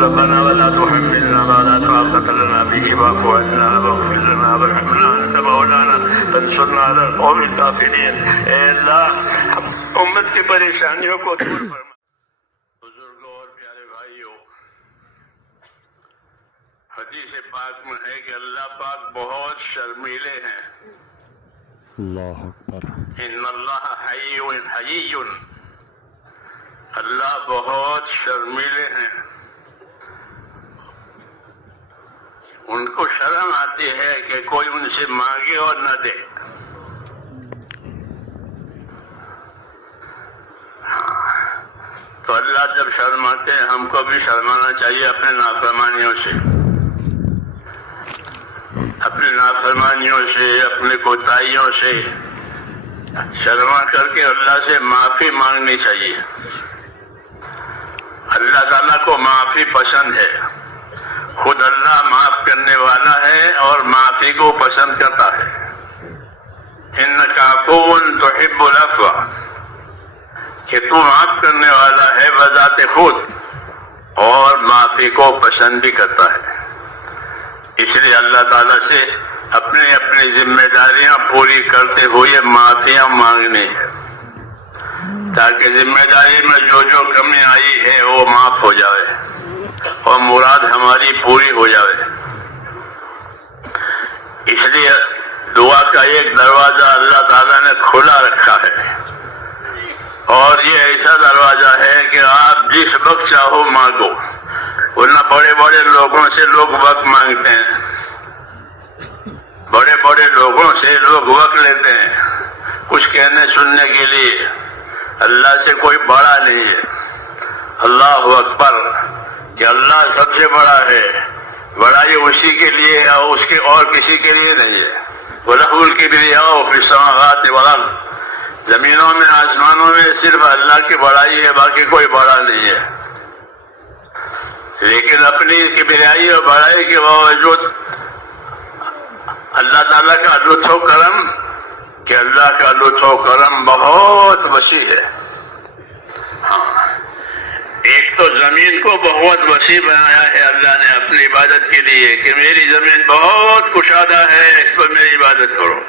ربنا ولا تحملنا ما لا طاقة لنا به واعف عنا واغفر لنا وارحمنا أنت مولانا فانصرنا على القوم الكافرين. اے اللہ امت کی پریشانیوں کو دور فرما. بزرگوں اور پیارے بھائیوں، حدیث پاک میں ہے کہ اللہ پاک بہت شرمیلے ہیں. اللہ اکبر. ان اللہ حی، اللہ بہت شرمیلے ہیں. ان کو شرم آتی ہے کہ کوئی ان سے مانگے اور نہ دے. تو اللہ جب شرماتے ہیں ہم کو بھی شرمانا چاہیے اپنے نافرمانیوں سے، اپنی نافرمانیوں سے، اپنی کوتاہیوں سے شرما کر کے اللہ سے معافی مانگنی چاہیے. اللہ تعالیٰ کو معافی پسند ہے، خود اللہ معاف کرنے والا ہے اور معافی کو پسند کرتا ہے. انک عفو تحب العفو، کہ تو معاف کرنے والا ہے بذات خود اور معافی کو پسند بھی کرتا ہے. اس لیے اللہ تعالیٰ سے اپنی اپنی ذمہ داریاں پوری کرتے ہوئے معافیاں مانگنی ہے، تاکہ ذمہ داری میں جو جو کمی آئی ہے وہ معاف ہو جائے اور مراد ہماری پوری ہو جائے. اس لیے دعا کا ایک دروازہ اللہ تعالیٰ نے کھلا رکھا ہے، اور یہ ایسا دروازہ ہے کہ آپ جس وقت چاہو مانگو. ورنہ بڑے بڑے لوگوں سے لوگ وقت مانگتے ہیں، بڑے بڑے لوگوں سے لوگ وقت لیتے ہیں کچھ کہنے سننے کے لیے. اللہ سے کوئی بڑا نہیں ہے. اللہ اکبر، کہ اللہ سب سے بڑا ہے. بڑائی اسی کے لیے ہے اور اس کے اور کسی کے لیے نہیں ہے. وَلَهُ الْكِبْرِيَاءُ فِي السَّمَاوَاتِ وَالْأَرْضِ، زمینوں میں آسمانوں میں صرف اللہ کی بڑائی ہے، باقی کوئی بڑا نہیں ہے. لیکن اپنی کبریائی اور بڑائی کے باوجود اللہ تعالیٰ کا لطف و کرم، کہ اللہ کا لطف و کرم بہت وسیع ہے. ایک تو زمین کو بہت وسیع بنایا ہے اللہ نے اپنی عبادت کے لیے، کہ میری زمین بہت کشادہ ہے، اس پر میری عبادت کرو.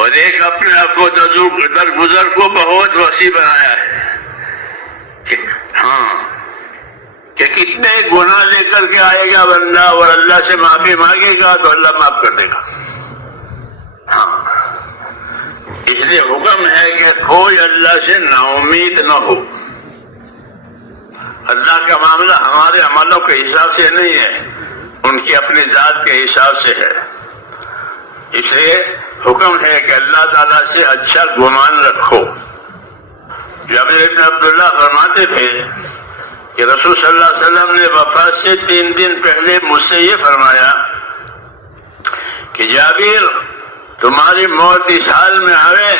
اور ایک اپنے عفو درگزر کو بہت وسیع بنایا ہے کہ کتنے گناہ لے کر کے آئے گا بندہ اور اللہ سے معافی مانگے گا تو اللہ معاف کر دے گا. اس لیے حکم ہے کہ کوئی اللہ سے نا امید نہ ہو. اللہ کا معاملہ ہمارے عملوں کے حساب سے نہیں ہے، ان کی اپنی ذات کے حساب سے ہے. اس لیے حکم ہے کہ اللہ تعالیٰ سے اچھا گمان رکھو. جابر بن عبداللہ فرماتے تھے کہ رسول صلی اللہ علیہ وسلم نے وفات سے 3 دن پہلے مجھ سے یہ فرمایا کہ جابر، تمہاری موت اس حال میں آئے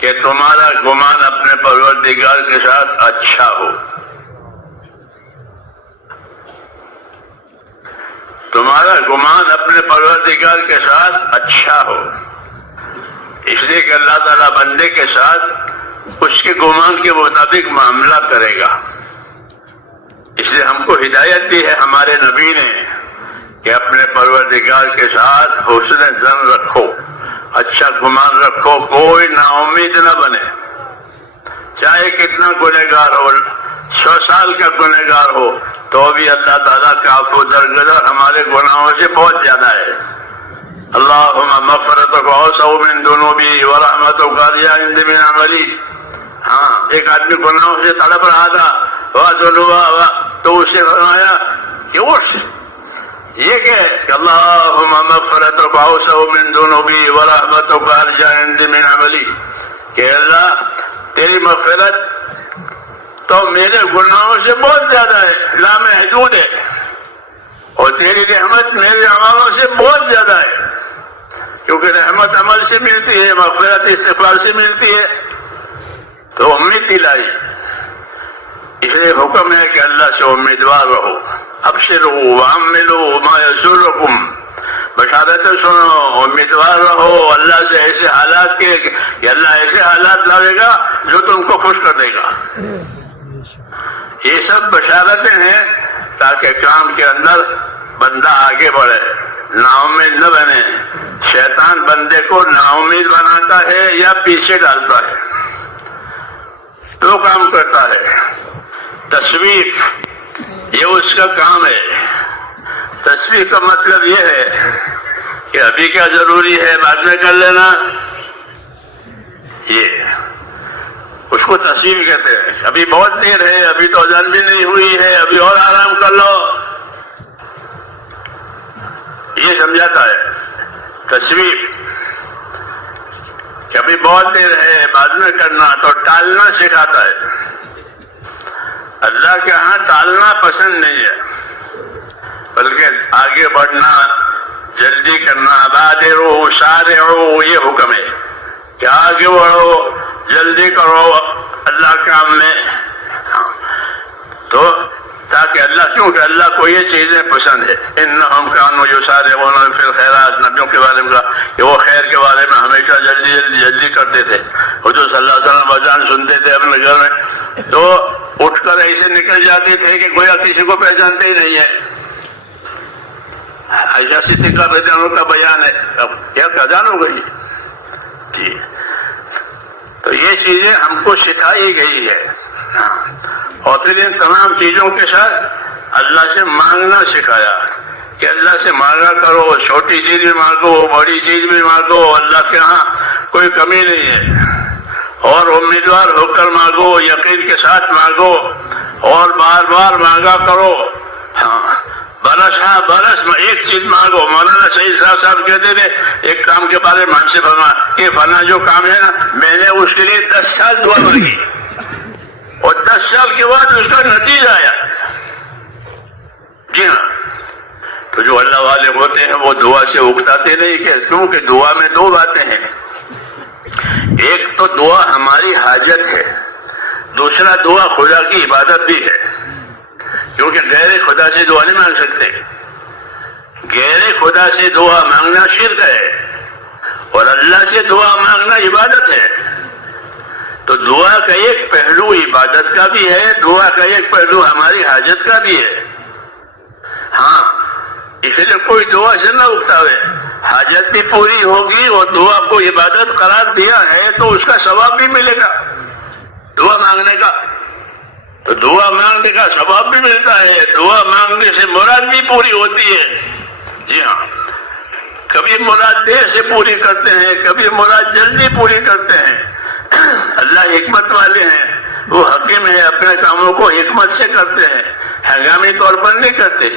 کہ تمہارا گمان اپنے پروردگار کے ساتھ اچھا ہو. تمہارا گمان اپنے پروردگار کے ساتھ اچھا ہو. اس لیے کہ اللہ تعالیٰ بندے کے ساتھ اس کے گمان کے مطابق معاملہ کرے گا. اس لیے ہم کو ہدایت دی ہے ہمارے نبی نے کہ اپنے پروردگار کے ساتھ حسن ظن رکھو، اچھا گمان رکھو، کوئی نا امید نہ بنے. چاہے کتنا گنہگار ہو، 100 سال کا گنہگار ہو، تو بھی اللہ تعالیٰ کا عفو درگزر ہمارے گناہوں سے بہت زیادہ ہے. اللہم مغفرتک اوسع من ذنوبی ورحمتک ارجع عند من عملی. ایک آدمی گناہوں سے تڑپ رہا تھا تو اسے فرمایا کہ یہ کہ اللہم مغفرتک اوسع من ذنوبی ورحمتک ارجع عند من عملی، کہ اللہ تیری مغفرت تو میرے گناہوں سے بہت زیادہ ہے، لامحدود ہے، اور تیری رحمت میرے عملوں سے بہت زیادہ ہے. کیونکہ رحمت عمل سے ملتی ہے، مغفرت استغفار سے ملتی ہے. تو امید دلائی. اس لیے حکم ہے کہ اللہ سے امیدوار رہو. ابشروا وعملوا ما یسرکم، بشارتیں سنو، امیدوار رہو اللہ سے ایسے حالات کے کہ اللہ ایسے حالات لاوے گا جو تم کو خوش کر دے گا. یہ سب بشارتیں ہیں تاکہ کام کے اندر بندہ آگے بڑھے، نا امید نہ بنے۔ شیطان بندے کو نا امید بناتا ہے یا پیچھے ڈالتا ہے، دو کام کرتا ہے۔ تسویف یہ اس کا کام ہے۔ تسویف کا مطلب یہ ہے کہ ابھی کیا ضروری ہے بعد میں کر لینا، یہ اس کو تسویف کہتے ہیں۔ ابھی بہت دیر ہے، ابھی تو اذان بھی نہیں ہوئی ہے، ابھی اور آرام کر لو، یہ سمجھاتا ہے تسویف کہ ابھی بہت دیر ہے بعد میں کرنا، تو ٹالنا سکھاتا ہے۔ اللہ کے ہاں ٹالنا پسند نہیں ہے، بلکہ آگے بڑھنا، جلدی کرنا۔ بادروا سارعوا یہ حکم ہے کہ آگے بڑھو، جلدی کرو اللہ کام میں۔ تو تاکہ اللہ، کیونکہ اللہ کو یہ چیزیں پسند ہے۔ انہم کانوا یسارعون فی الخیرات، نبیوں کے بارے میں کہا کہ وہ خیر کے بارے میں ہمیشہ جلدی کرتے تھے۔ حضور صلی اللہ علیہ وسلم اذان سنتے تھے اپنے گھر میں تو اٹھ کر ایسے نکل جاتے تھے کہ گویا کسی کو پہچانتے ہی نہیں ہے۔ عائشہ صدیقہ رضی اللہ عنہا کا بیان ہے، اب کیا اذان ہو گئی جی۔ تو یہ چیزیں ہم کو سکھائی گئی ہے، اور پھر ان تمام چیزوں کے ساتھ اللہ سے مانگنا سکھایا کہ اللہ سے مانگا کرو، چھوٹی چیز بھی مانگو، بڑی چیز بھی مانگو، اللہ کے ہاں کوئی کمی نہیں ہے۔ اور امیدوار ہو کر مانگو، یقین کے ساتھ مانگو، اور بار بار مانگا کرو۔ برس ایک چیز مانگو۔ مولانا سعید صاحب کہتے تھے ایک کام کے بارے میں ہم سے فرما کہ فلاں جو کام ہے نا، میں نے اس کے لیے 10 سال دعا مانگی، اور 10 سال کے بعد اس کا نتیجہ آیا۔ جی ہاں، تو جو اللہ والے ہوتے ہیں وہ دعا سے اکتاتے نہیں، کیونکہ دعا میں دو باتیں ہیں۔ ایک تو دعا ہماری حاجت ہے، دوسرا دعا خدا کی عبادت بھی ہے، کیونکہ غیر خدا سے دعا نہیں مانگ سکتے۔ غیر خدا سے دعا مانگنا شرک ہے، اور اللہ سے دعا مانگنا عبادت ہے۔ تو دعا کا ایک پہلو عبادت کا بھی ہے، دعا کا ایک پہلو ہماری حاجت کا بھی ہے۔ ہاں، اس لیے کوئی دعا سے نہ اکتاوے، حاجت بھی پوری ہوگی اور دعا کو عبادت قرار دیا ہے تو اس کا ثواب بھی ملے گا دعا مانگنے کا۔ تو دعا مانگنے کا ثواب بھی ملتا ہے، دعا مانگنے سے مراد بھی پوری ہوتی ہے۔ جی ہاں، کبھی مراد دیر سے پوری کرتے ہیں، کبھی مراد جلدی پوری کرتے ہیں۔ اللہ حکمت والے ہیں، وہ حکیم ہے، اپنے کاموں کو حکمت سے کرتے ہیں، ہنگامی طور پر نہیں کرتے،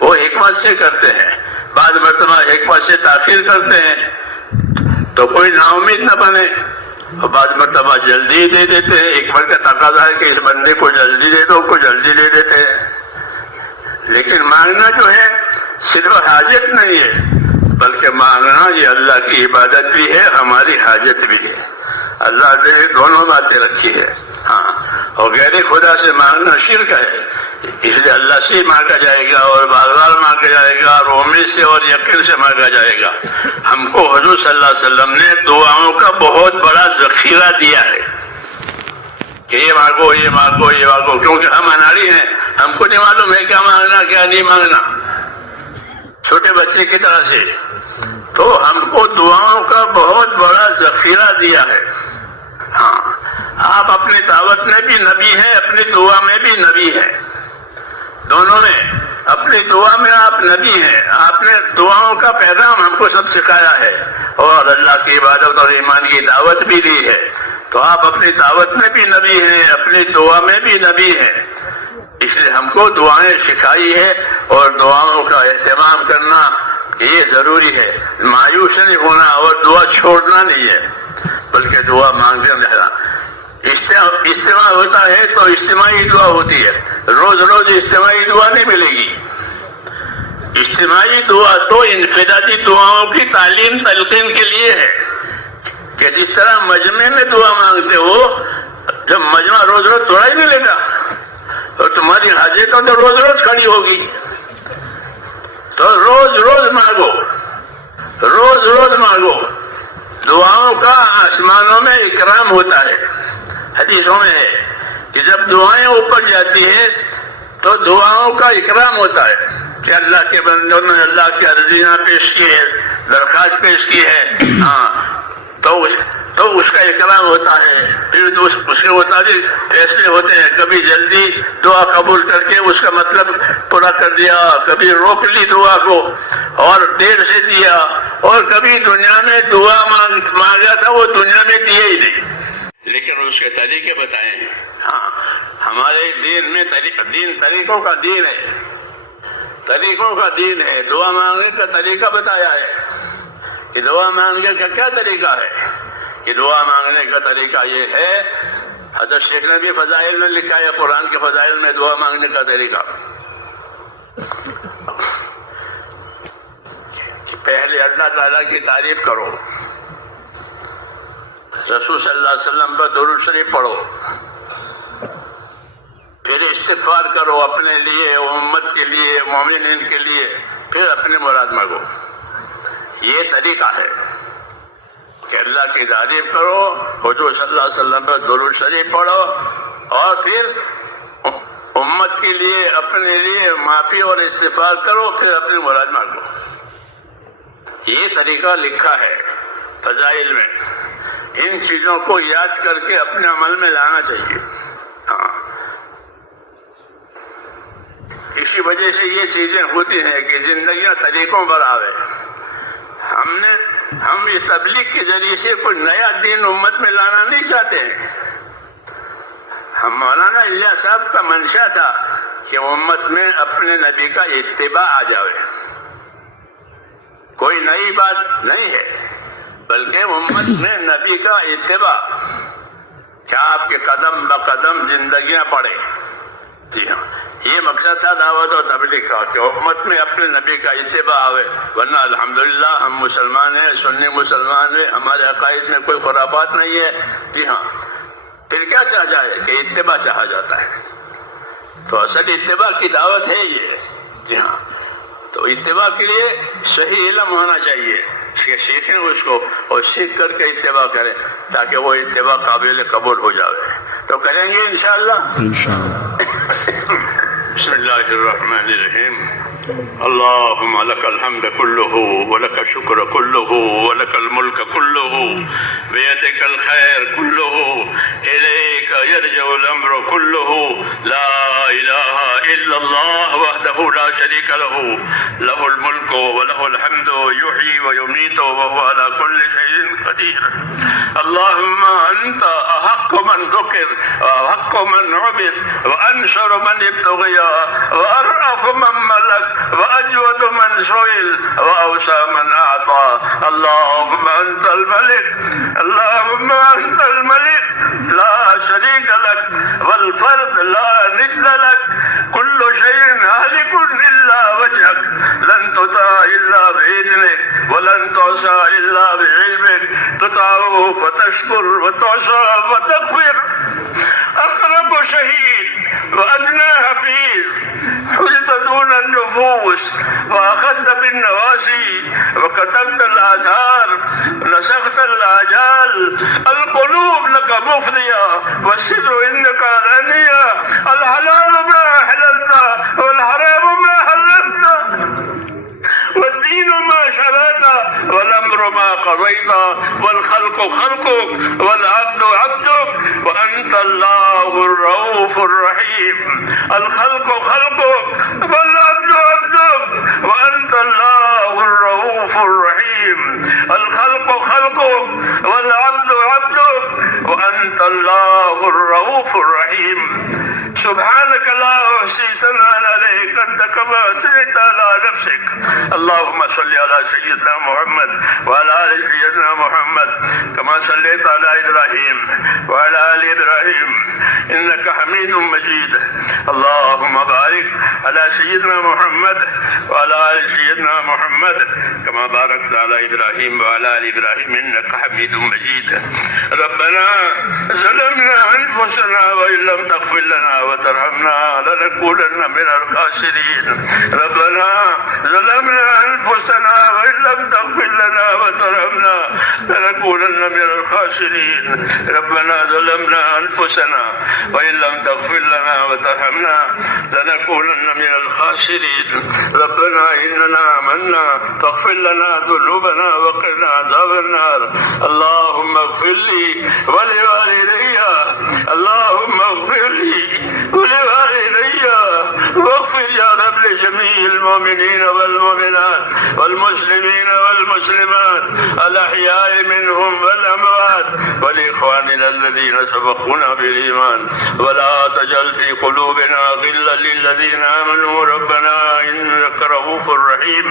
وہ حکمت سے کرتے ہیں۔ بعض مرتبہ حکمت سے تاخیر کرتے ہیں تو کوئی نا امید نہ بنے، اور بعض مرتبہ جلدی دے دیتے ہیں۔ حکمت کا تقاضا ہے کہ اس بندے کو جلدی دے دو، کو جلدی دے دیتے ہیں۔ لیکن مانگنا جو ہے صرف حاجت نہیں ہے، بلکہ مانگنا یہ اللہ کی عبادت بھی ہے، ہماری حاجت بھی ہے۔ اللہ نے دونوں باتیں رکھی ہے۔ ہاں، اور غیر خدا سے مانگنا شرک ہے، اس لیے اللہ سے مانگا جائے گا، اور بار بار مانگا جائے گا، اور امید سے اور یقین سے مانگا جائے گا۔ ہم کو حضور صلی اللہ علیہ وسلم نے دعاؤں کا بہت بڑا ذخیرہ دیا ہے کہ یہ مانگو، یہ مانگو، یہ مانگو، کیونکہ ہم اناڑی ہیں، ہم کو نہیں معلوم ہے کیا مانگنا کیا نہیں مانگنا، چھوٹے بچے کی طرح سے۔ تو ہم کو دعاؤں کا بہت بڑا ذخیرہ دیا ہے۔ ہاں، آپ اپنی دعوت میں بھی نبی ہیں، اپنی دعا میں بھی نبی ہیں، دونوں میں۔ اپنی دعا میں آپ نبی ہیں، آپ نے دعاؤں کا پیغام ہم کو سب سکھایا ہے، اور اللہ کی عبادت اور ایمان کی دعوت بھی دی ہے۔ تو آپ اپنی دعوت میں بھی نبی ہیں، اپنی دعا میں بھی نبی ہیں، اس لیے ہم کو دعائیں سکھائی ہے، اور دعاؤں کا اہتمام کرنا یہ ضروری ہے۔ مایوس نہیں ہونا اور دعا چھوڑنا نہیں ہے، بلکہ دعا مانگتے رہنا۔ اجتماع ہوتا ہے تو اجتماعی دعا ہوتی ہے، روز روز اجتماعی دعا نہیں ملے گی۔ اجتماعی دعا تو انفرادی دعاؤں کی تعلیم تلقین کے لیے ہے، کہ جس طرح مجمع میں دعا مانگتے ہو، جب مجمع روز روز تھوڑا ہی ملے گا، اور تمہاری حاجت تو روز روز کھڑی ہوگی، تو روز روز مانگو، روز روز مانگو۔ دعاؤں کا آسمانوں میں اکرام ہوتا ہے، حدیثوں میں ہے کہ کہ جب دعائیں اوپر جاتی ہیں تو دعاؤں کا اکرام ہوتا ہے کہ اللہ کے بندوں نے اللہ کی عرضیاں پیش کی ہے، درخواست پیش کی ہے، ہاں تو اس کا اکرام ہوتا ہے، پھر اس کے مطابق فیصلے ہوتے ہیں. کبھی جلدی دعا قبول کر کے اس کا مطلب پورا کر دیا، کبھی روک لی دعا کو اور دیر سے دیا، اور کبھی دنیا میں دعا مانگا تھا وہ دنیا میں دیے ہی نہیں، لیکن اس کے طریقے بتائیں. ہاں ہمارے دین میں دین طریقوں کا دین ہے، طریقوں کا دین ہے. دعا مانگنے کا طریقہ بتایا ہے کہ دعا مانگنے کا کیا طریقہ ہے. کہ دعا مانگنے کا طریقہ یہ ہے، حضرت شیخ نے بھی فضائل میں لکھا ہے، قرآن کے فضائل میں دعا مانگنے کا طریقہ کہ پہلے اللہ تعالیٰ کی تعریف کرو، رسول صلی اللہ علیہ وسلم پر درود شریف پڑھو، پھر استغفار کرو اپنے لیے، امت کے لیے، مومنین کے لیے، پھر اپنے مراد مانگو. یہ طریقہ ہے کہ اللہ کی تعریف کرو، حضور صلی اللہ علیہ وسلم پر درود شریف پڑھو، اور پھر امت کے لیے، اپنے لیے معافی اور استغفار کرو، پھر اپنی مراد مانگو. یہ طریقہ لکھا ہے فضائل میں. ان چیزوں کو یاد کر کے اپنے عمل میں لانا چاہیے. ہاں اسی وجہ سے یہ چیزیں ہوتی ہیں کہ زندگیاں طریقوں پر آوے. ہم اس تبلیغ کے ذریعے سے کوئی نیا دین امت میں لانا نہیں چاہتے ہیں. ہم مولانا الیاس صاحب کا منشا تھا کہ امت میں اپنے نبی کا اتباع آ جائے. کوئی نئی بات نہیں ہے، بلکہ امت میں نبی کا اتباع، کیا آپ کے قدم بقدم زندگیاں پڑے. جی ہاں، یہ مقصد تھا دعوت و تبلیغ کا کہ امت میں اپنے نبی کا اتباع آئے. ورنہ الحمدللہ ہم مسلمان ہیں، سنی مسلمان ہیں، ہمارے عقائد میں کوئی خرافات نہیں ہے. جی ہاں، پھر کیا چاہا جائے کہ اتباع چاہا جاتا ہے. تو اصل اتباع کی دعوت ہے یہ. جی ہاں، تو اتباع کے لیے صحیح علم ہونا چاہیے کہ سیکھیں اس کو اور سیکھ کر کے اتباع کریں تاکہ وہ اتباع قابل قبول ہو جائے. تو کریں گے انشاءاللہ. بسم اللہ الرحمن الرحیم. اللهم لك الحمد كله ولك الشكر كله ولك الملك كله بيدك الخير كله إليك يرجع الأمر كله لا إله إلا الله وحده لا شريك له له الملك وله الحمد يحيي ويميت وهو على كل شيء قدير. اللهم أنت أحق من ذكر وأحق من عبد وأنشر من ابتغي وأرأف من ملك وأجود من سئل وأوسع من أعطى. اللهم أنت الملك، اللهم أنت الملك لا شريك لك والفرد لا ند لك. كل شيء هالك إلا وجهك، لن تطاع إلا بإذنك ولن تعصى إلا بعلمك. تطاع فتشكر وتعصى فتغفر. أقرب شهيد وأدنى حفيظ، حلت دون النفوس وأخذت بالنواسي وكتبت الآثار نسخت الآجال. القلوب لك مفضية والسر عندك علانية. الحلال ما حللت والحرام ما حللت والدين ما شرعت والأمر ما قضيت والخلق خلقك والعبد عبدك وأنت الله الرؤوف الرحيم. الخلق خلقك والعبد عبدك وأنت الله الرؤوف الرحيم. الخلق خلقك والعبد عبدك وأنت الله الرؤوف الرحيم. سبحانك لا أحصي ثناء عليك أنت كما أثنيت على نفسك. اللهم صل على سيدنا محمد وعلى آل سيدنا محمد كما صليت على إبراهيم وعلى آل إبراهيم إنك حميد مجيد. اللهم بارك على سيدنا محمد وعلى آل سيدنا محمد كما باركت على إبراهيم وعلى آل إبراهيم إنك حميد مجيد. ربنا ظلمنا أنفسنا وإن لم تغفر لنا وترحمنا لنكونن من الخاسرين. ربنا ظلمنا أنفسنا وإن لم تغفر لنا وترحمنا لنكونن من الخاسرين. ربنا ظلمنا أنفسنا وإن لم تغفر لنا وترحمنا لنكونن من الخاسرين. ربنا إننا آمنا فاغفر لنا ذنوبنا وقنا عذاب النار. اللهم اغفر لي ولوالدي، اللهم اغفر لي ولوالدي، واغفر يا رب لجميع المؤمنين والمؤمنات والمسلمين والمسلمات الأحياء منهم والأموات، ولإخواننا الذين سبقونا بالإيمان، ولا تجعل في قلوبنا غلا للذين آمنوا ربنا إنك رؤوف رحيم.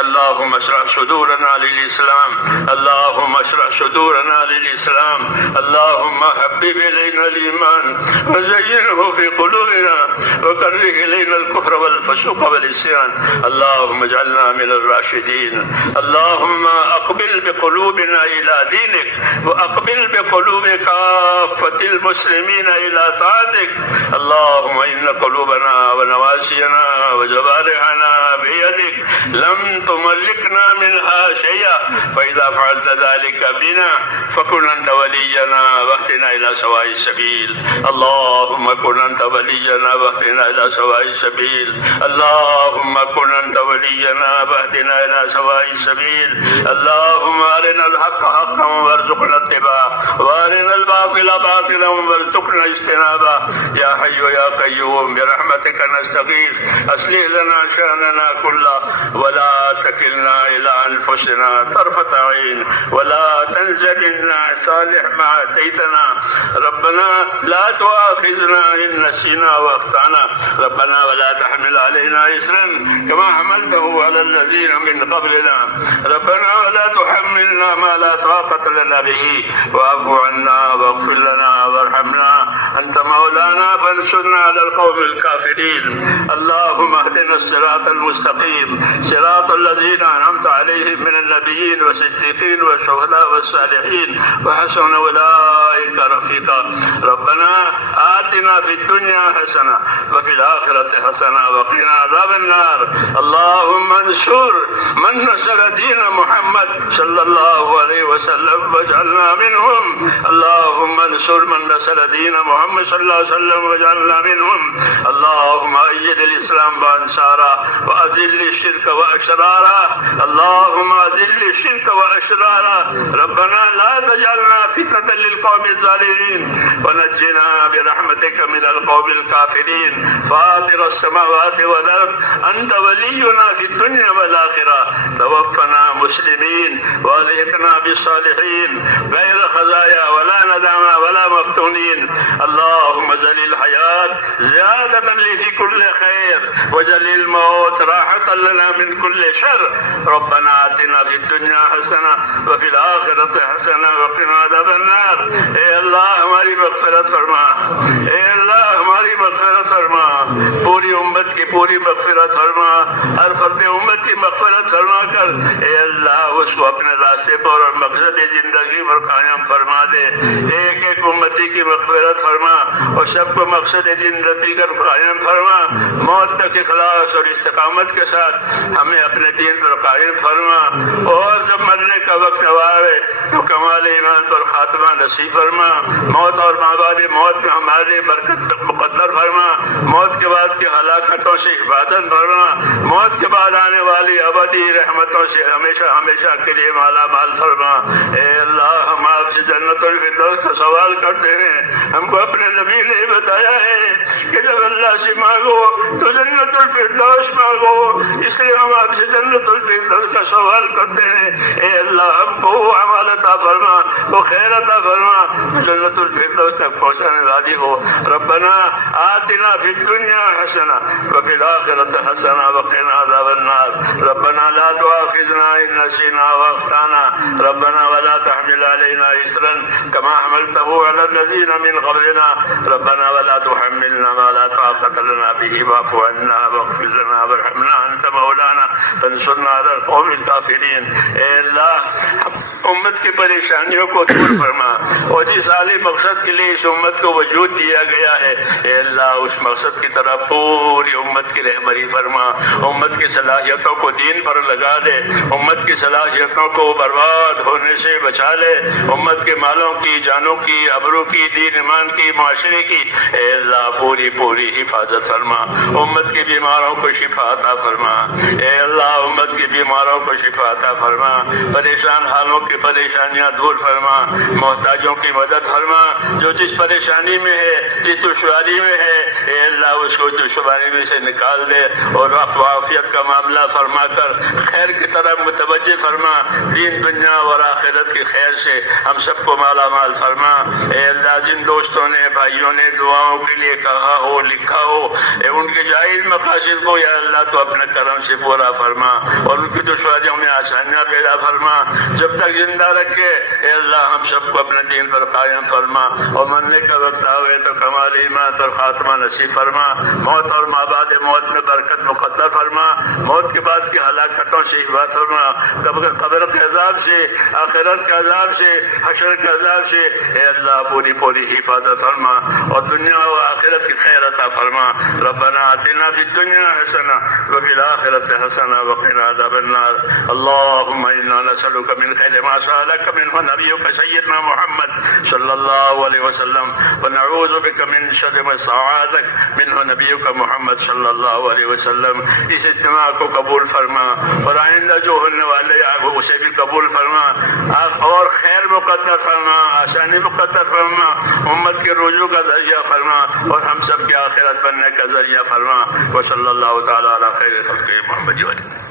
اللهم اشرح صدورنا للإسلام، اللهم اشرح صدورنا للإسلام. اللهم حبب إلينا الإيمان وزينه في قلوبنا وكره إلينا الكفر والفسوق والعصيان. اللهم اجعلنا من الراشدين. اللهم أقبل بقلوبنا إلى دينك، وأقبل بقلوب كافة المسلمين إلى طاعتك. اللهم إن قلوبنا ونواسينا وجوارحنا بيدك، لم تملكنا منها شيئا، فإذا فعلت ذلك بنا فكن أنت ولينا واهدنا إلى سواء السبيل. اللهم كن أنت ولينا واهدنا إلى سواء السبيل. اللهم كن أنت ولينا واهدنا إلى سواء السبيل. اللهم أرنا الحق حقا وارزقنا اتباعه، وأرنا الباطل باطلا وارزقنا اجتنابه. يا حي يا قيوم برحمتك نستغيث، أصلح لنا شأننا كله، ولا تكلنا إلى أنفسنا طرفة عين، ولا تنزلنا صالح ما أتيتنا. ربنا لا تؤاخذنا إن نسينا وأخطأنا. ربنا ولا تحمل علينا إصرا كما حملته على الذين من قبلنا. ربنا ولا تحملنا ما لا طاقة لنا به، واعف عنا واغفر لنا وارحمنا، أنت مولانا فانصرنا على القوم الكافرين. اللهم اهدنا الصراط المستقيم، صراط الذين أنعمت عليهم من النبيين والصديقين والشهداء والصالحين وحسن أولئك رفيقا. ربنا آتنا في الدنيا حسنة وفي الآخرة حسنة وقنا عذاب النار. اللهم انصر من نصر دين محمد صلى الله عليه وسلم واجعلنا منهم. اللهم انصر من نصر دين محمد صلى الله عليه وسلم واجعلنا منهم. اللهم أيد الإسلام وأنصاره وأذل الشرك وأشراره. اللهم أذل الشرك وأشراره. ربنا لا تجعلنا فتنة للقوم الظالمين، ونجنا برحمتك من القوم الكافرين. فاطر السماوات والأرض، أنت ولينا في الدنيا والآخرة. توفنا مسلمين والحقنا بالصالحين غير خزايا ولا ندامى ولا مفتونين. اللهم اجعل الحياة زيادة لي في كل خير، واجعل الموت راحة لنا من كل شر. ربنا آتنا في الدنيا حسنة وفي الآخرة حسنة وقنا عذاب النار. اے اللہ ہماری مغفرت فرما، اے اللہ ہماری مغفرت فرما، پوری امت کی پوری مغفرت فرما، ہر فرد امت کی مغفرت فرما کر اے اللہ اس کو اپنے راستے پر اور مقصد زندگی پر قائم فرما دے. ایک ایک امتی کی مغفرت فرما اور سب کو مقصد زندگی کر قائم فرما. موت تک اخلاص اور استقامت کے ساتھ ہمیں اپنے دین پر قائم فرما، اور جب مرنے کا وقت آئے تو کمال ایمان پر خاتمہ نصیب فرما. موت اور بعد موت میں ہماری برکت مقدر فرما. موت کے بعد کی ہلاکتوں سے حفاظت فرما. موت کے بعد آنے والی ابدی رحمتوں سے ہمیشہ ہمیشہ کے لیے مالا مال فرما. اے اللہ ہم آپ سے جنت الفردوس کا سوال کرتے ہیں. ہم کو اپنے نبی نے بتایا ہے کہ جب اللہ سے مانگو تو جنت الفردوس مانگو، اس لیے ہم آپ سے جنت الفردوس کا سوال کرتے ہیں. اے اللہ ہم کو وہ عمل عطا فرما، وہ خیر عطا فرما، جنت الفردوس تک پہنچانے والی ہو. ربنا آتنا فی الدنیا حسنہ وفی الآخرۃ حسنہ وقنا عذاب النار. ربنا لا تؤاخذنا إن نسينا وأخطأنا. ربنا ولا تحمل علينا إصرا كما حملته على الذين من قبلنا. ربنا ولا تحملنا ما لا طاقة لنا به واعف عنا واغفر لنا وارحمنا أنت مولانا فانصرنا علی القوم الکافرین۔ اے اللہ امت کی پریشانیوں کو دور فرما، اور جس عالی مقصد کے لیے اس امت کو وجود دیا گیا ہے اے اللہ اس مقصد کی طرف پوری امت کی رہبری فرما، امت کی صلاحیتوں کو دین پر لگا دے، امت کی صلاحیتوں کو برباد ہونے سے بچا لے، امت کے مالوں کی، جانوں کی، ابرو کی، دین ایمان کی، معاشرے کی اے اللہ پوری حفاظت فرما، امت کے بیماروں کو شفا عطا فرما، اے اللہ امت کے بیماروں کو شفا عطا فرما، پریشان حالوں کی پریشانیاں دور فرما، محتاجوں کی مدد فرما، جو جس پریشانی میں ہے، جس دشواری میں ہے اے اللہ اس کو دشواری میں سے نکال دے، اور وقت وعافیت کا معاملہ فرما کر خیر کی طرف متوجہ فرما، دین دنیا اور آخرت کی خیر سے ہم سب کو مالا مال فرما۔ اے اللہ جن دوستوں نے بھائیوں نے دعاؤں کے لیے کہا ہو لکھا ہو اے ان کے جائز مقاصد کو یا اللہ تو اپنے کرم سے پورا فرما، اور ان کی دشواریوں میں آسانیاں پیدا فرما، جب تک زندہ رکھے اے اللہ ہم سب کو اپنے دین پر قائم فرما، اور مرنے کا وقت آئے تو کمال ایمان پر خاتمہ نصیب فرما، موت اور ما بعد موت میں برکت مقدر فرما، موت کے بعد کی ہلاکتوں سے حفاظت فرما، قبر کے عذاب سے، آخرت کے عذاب سے، حشر کے عذاب سے اے اللہ پوری حفاظت فرما، اور دنیا و آخرت کی خیر عطا فرما۔ ربنا آتنا فی الدنیا حسنہ وفی الآخرۃ حسنہ وقنا عذاب النار۔ اللهم انا نسألك من خیر ما سألك منه نبيك سيدنا محمد صلی اللہ علیہ وسلم، ونعوذ بك من شر ما استعاذك منه نبيك محمد صلی اللہ علیہ وسلم۔ اس اجتماع کو قبول فرما، اور آئندہ جو ہونے والے اسے بھی قبول فرما، اور خیر مقدر فرما، آسانی مقدر فرما، امت کے رجوع کا ذریعہ فرما، اور ہم سب کی آخرت بننے کا ذریعہ فرما۔ وصلی اللہ تعالی علی خیر خلقہ محمد۔